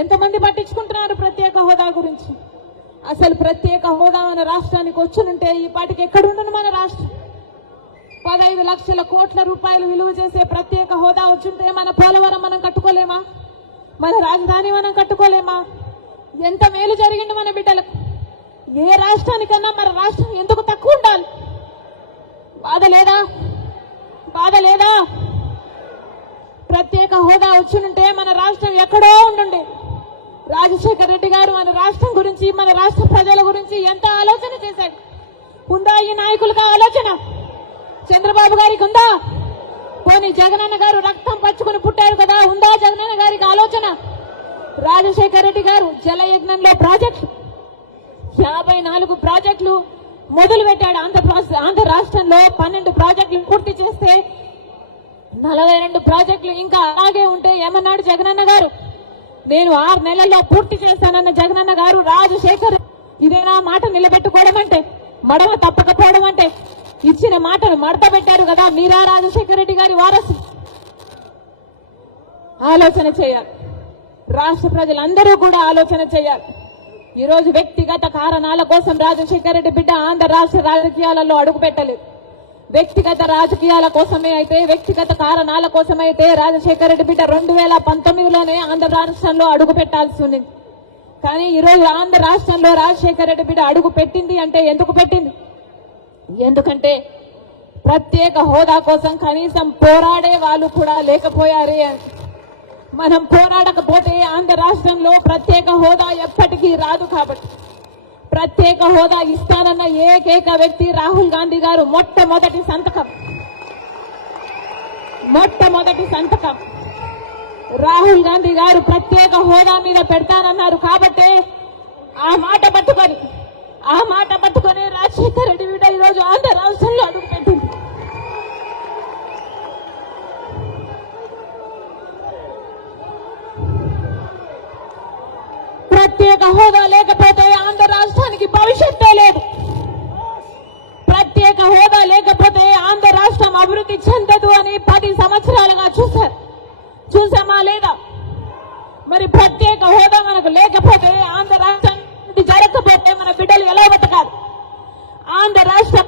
ఎంతమంది పట్టించుకుంటున్నారు ప్రత్యేక హోదా గురించి? అసలు ప్రత్యేక హోదా మన రాష్ట్రానికి వచ్చునుంటే ఈ పాటికి ఎక్కడుండును మన రాష్ట్రం? 15 లక్షల కోట్ల రూపాయలు విలువ చేసే ప్రత్యేక హోదా వచ్చుంటే మన పోలవరం మనం కట్టుకోలేమా? మన రాజధాని మనం కట్టుకోలేమా? ఎంత మేలు జరిగింది మన బిడ్డలకు. ఏ రాష్ట్రానికన్నా మన రాష్ట్రం ఎందుకు తక్కువ ఉండాలి? బాధ లేదా? బాధ లేదా? ప్రత్యేక హోదా వచ్చునుంటే మన రాష్ట్రం ఎక్కడో ఉండుండే. రాజశేఖర రెడ్డి గారు మన రాష్ట్రం గురించి, మన రాష్ట్ర ప్రజల గురించి ఎంత ఆలోచన చేశాడు. ఉందా ఈ నాయకులకు ఆలోచన? చంద్రబాబు గారికి ఉందా? పోనీ జగనన్న గారు రక్తం పచ్చుకుని పుట్టారు కదా, ఉందా జగనన్న గారికి ఆలోచన? రాజశేఖర రెడ్డి గారు జలయజ్ఞంలో ప్రాజెక్టులు 54 ప్రాజెక్టులు మొదలు పెట్టాడు. ఆంధ్ర రాష్ట్రంలో 12 ప్రాజెక్టులు పూర్తి చేస్తే 42 ప్రాజెక్టులు ఇంకా అలాగే ఉంటే ఏమన్నాడు జగనన్న గారు? నేను 6 నెలల్లో పూర్తి చేస్తానన్న జగనన్న గారు రాజశేఖర్ ఇదేనా మాట నిలబెట్టుకోవడం అంటే? మడమ తప్పకపోవడం అంటే? ఇచ్చిన మాటను మడత పెట్టారు కదా, మీరా రాజశేఖర రెడ్డి గారి వారసు? ఆలోచన చేయాలి. రాష్ట్ర ప్రజలందరూ కూడా ఆలోచన చేయాలి. ఈరోజు వ్యక్తిగత కారణాల కోసం రాజశేఖర రెడ్డి బిడ్డ ఆంధ్ర రాష్ట్ర రాజకీయాలలో అడుగు పెట్టలేదు. వ్యక్తిగత రాజకీయాల కోసమే అయితే, వ్యక్తిగత కారణాల కోసమైతే రాజశేఖర రెడ్డి బిడ్డ 2019లోనే ఆంధ్ర రాష్ట్రంలో అడుగు పెట్టాల్సి ఉంది. కానీ ఈరోజు ఆంధ్ర రాష్ట్రంలో రాజశేఖర రెడ్డి బిడ్డ అడుగు పెట్టింది అంటే ఎందుకు పెట్టింది? ఎందుకంటే ప్రత్యేక హోదా కోసం కనీసం పోరాడే వాళ్ళు కూడా లేకపోయారే. మనం పోరాడకపోతే ఆంధ్ర రాష్ట్రంలో ప్రత్యేక హోదా ఎప్పటికీ రాదు. కాబట్టి ప్రత్యేక హోదా ఇస్తానన్న ఏకైక వ్యక్తి రాహుల్ గాంధీ గారు. మొట్టమొదటి సంతకం రాహుల్ గాంధీ గారు ప్రత్యేక హోదా మీద పెడతానన్నారు. కాబట్టి ఆ మాట పట్టుకొని రాజశేఖర రెడ్డి బిడ్డ ఈరోజు ఆంధ్ర రాష్ట్రంలో అడుగుపెట్టింది. ప్రత్యేక హోదా లేకపోతే ఆంధ్ర రాష్ట్రానికి భవిష్యత్తే లేదు. ప్రత్యేక హోదా లేకపోతే ఆంధ్ర రాష్ట్రం అభివృద్ధి చెందదు అని 10 సంవత్సరాలుగా చూసామా లేదా? మరి ప్రత్యేక హోదా మనకు లేకపోతే, ఆంధ్ర రాష్ట్రానికి జరగకపోతే మన బిడ్డలు ఎలా బతకాలి? ఆంధ్ర రాష్ట్రం